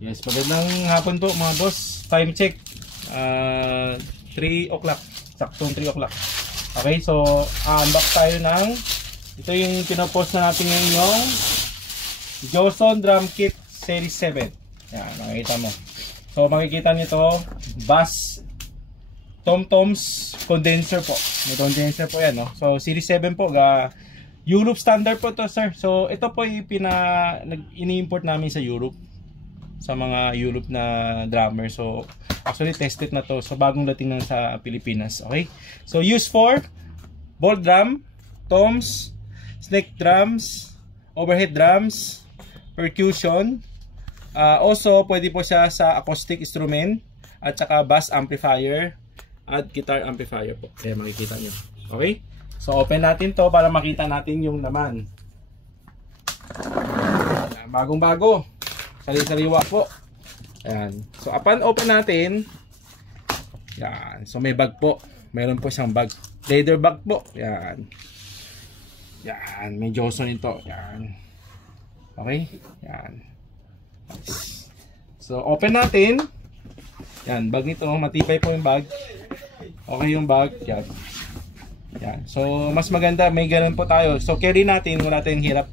Yes, magandang hapon po mga boss. Time check. 3 o'clock. Saktong 3 o'clock. Okay, so unbox tayo ng ito yung pinopost na natin yung Joson Drum Kit Series 7. Yan, makikita mo. So makikita nito, bass tom-toms condenser po. May condenser po yan, no? So Series 7 po, Europe standard po to, sir. So ito po yung ini-import namin sa Europe, sa mga Europe na drummer. So actually tested na to, so bagong dating na sa Pilipinas. Okay, so used for ball drum, toms, snake drums, overhead drums, percussion. Also pwede po siya sa acoustic instrument at saka bass amplifier at guitar amplifier po. Kaya makikita nyo. Okay, so open natin to para makita natin yung laman. Bagong bago, sari-sariwa po. Ayan. So upon open natin, yan. So may bag po. Meron po siyang bag. Leather bag po. Yan. Yan. May Joson ito. Yan. Okay. Yan. So open natin. Yan. Bag nito. Matibay po yung bag. Okay yung bag. Yan. Yan. So mas maganda. May ganun po tayo. So carry natin. Wala tayong hirap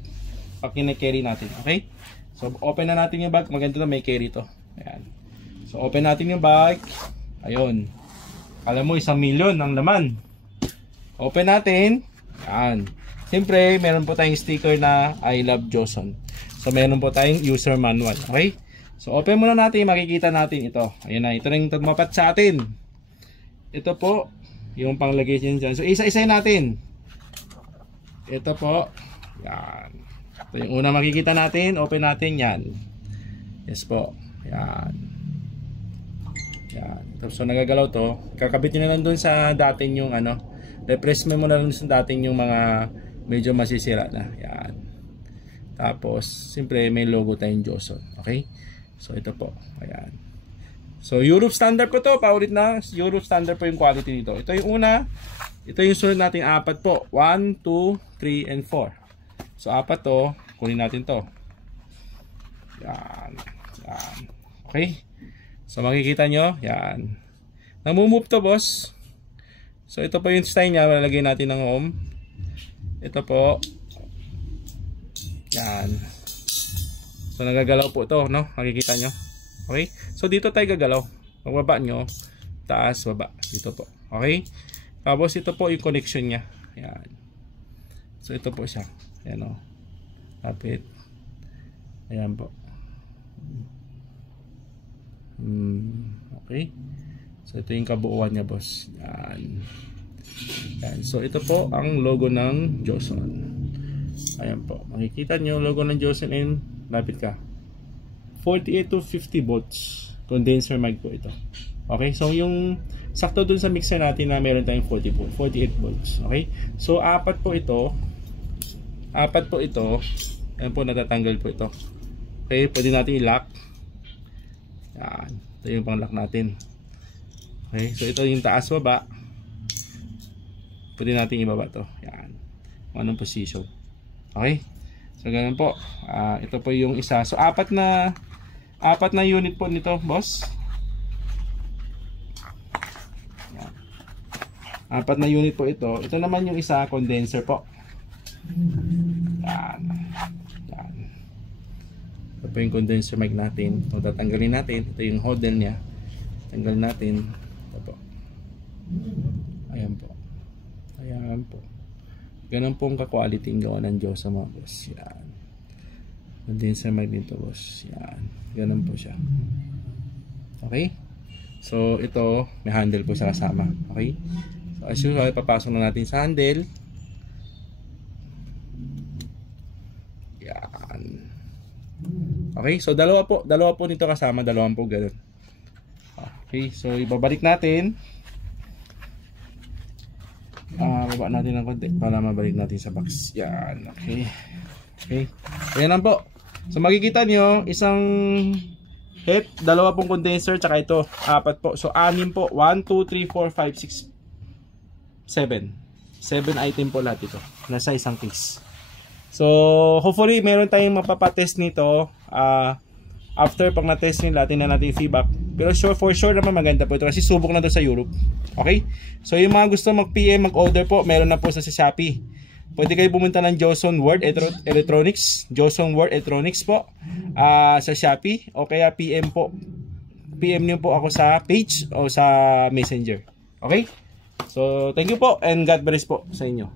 pag kina-carry natin. Okay. So open na natin yung bag. Maganda na may carry to. Ayan. So open natin yung bag. Ayun. Alam mo, 1 milyon ang laman. Open natin. Ayan. Siyempre meron po tayong sticker na I love Joson. So meron po tayong user manual. Okay. So open muna natin. Makikita natin ito. Ayan na. Ito na yung tumapat sa atin. Ito po yung panglagay dyan. So isa-isay natin. Ito po. Yan. Ito yung una makikita natin. Open natin yan. Yes po. Yan. Yan. So nagagalaw to. Kakabit nyo na lang dun sa dating yung ano. Repress mo na lang sa dating yung mga medyo masisira na. Yan. Tapos, siyempre may logo tayong Joson. Okay? So ito po. Ayan. So Europe standard po to. Paulit na. Europe standard po yung quality nito. Ito yung una. Ito yung sunod nating 4 po. 1, 2, 3, and 4. So 4 to. Kunin natin to. Yan. Yan. Okay. So makikita nyo. Yan. Namumove to, boss. So ito po yung style nya. Lalagay natin ng home. Ito po. Yan. So nagagalaw po to, no? Makikita nyo. Okay. So dito tayo gagalaw. Pagbaba nyo. Taas, baba. Dito po. Okay. Tapos ito po yung connection nya. Yan. So ito po siya. Yan, o. Lapit. Ayan po. Okay. So ito yung kabuuan niya, boss. Yan. Yan. So ito po ang logo ng Joson. Ayan po. Makikita nyo logo ng Joson and lapit ka. 48 to 50 volts condenser mic po ito. Okay. So yung sakto dun sa mixer natin na meron tayong 48 volts. Okay. So 4 po ito. 4 po ito. Ayan po, natatanggal po ito. Okay. Pwede natin i-lock. Yan. Ito yung pang-lock natin. Okay. So ito yung taas baba. Pwede natin ibaba to. Yan. Anong position. Okay. So ganun po. Ito po yung isa. So 4 na unit po nito, boss. Yan. 4 na unit po ito. Ito naman yung isa, condenser po. Yan. Yan. Ito po yung condenser mic natin. Ito tatanggalin natin. Ito yung hodl nya. Tanggal natin. Ito po. Ayan po. Ayan po. Ganun po ang ka-quality ng gawa ng Joson, mga boss. Yan. Condenser mic dito, boss. Yan. Ganun po siya. Okay? So ito, may handle po sa kasama. Okay? So as usual, papasok na natin sa handle. Yan. Okay, so dalawa po nito kasama, dalawang po ganun. Okay, so ibabalik natin. Baba natin ng konti para mabalik natin sa box. Yan, okay. Okay, so yan lang po. So makikita nyo, isang head, dalawa pong condenser, tsaka ito, 4 po. So 6 po, 1, 2, 3, 4, 5, 6, 7. 7 item po lahat ito. Nasa isang case. So hopefully meron tayong mapapatest nito. After pag na-test nila, tingnan natin yung feedback. Pero for sure naman maganda po ito kasi subok na to sa Europe. Okay? So yung mga gusto mag-PM, mag-order po, meron na po sa Shopee. Pwede kayo pumunta ng Joson World Electronics, Joson World Electronics po sa Shopee o kaya PM po. PM niyo po ako sa page o sa Messenger. Okay? So thank you po and God bless po sa inyo.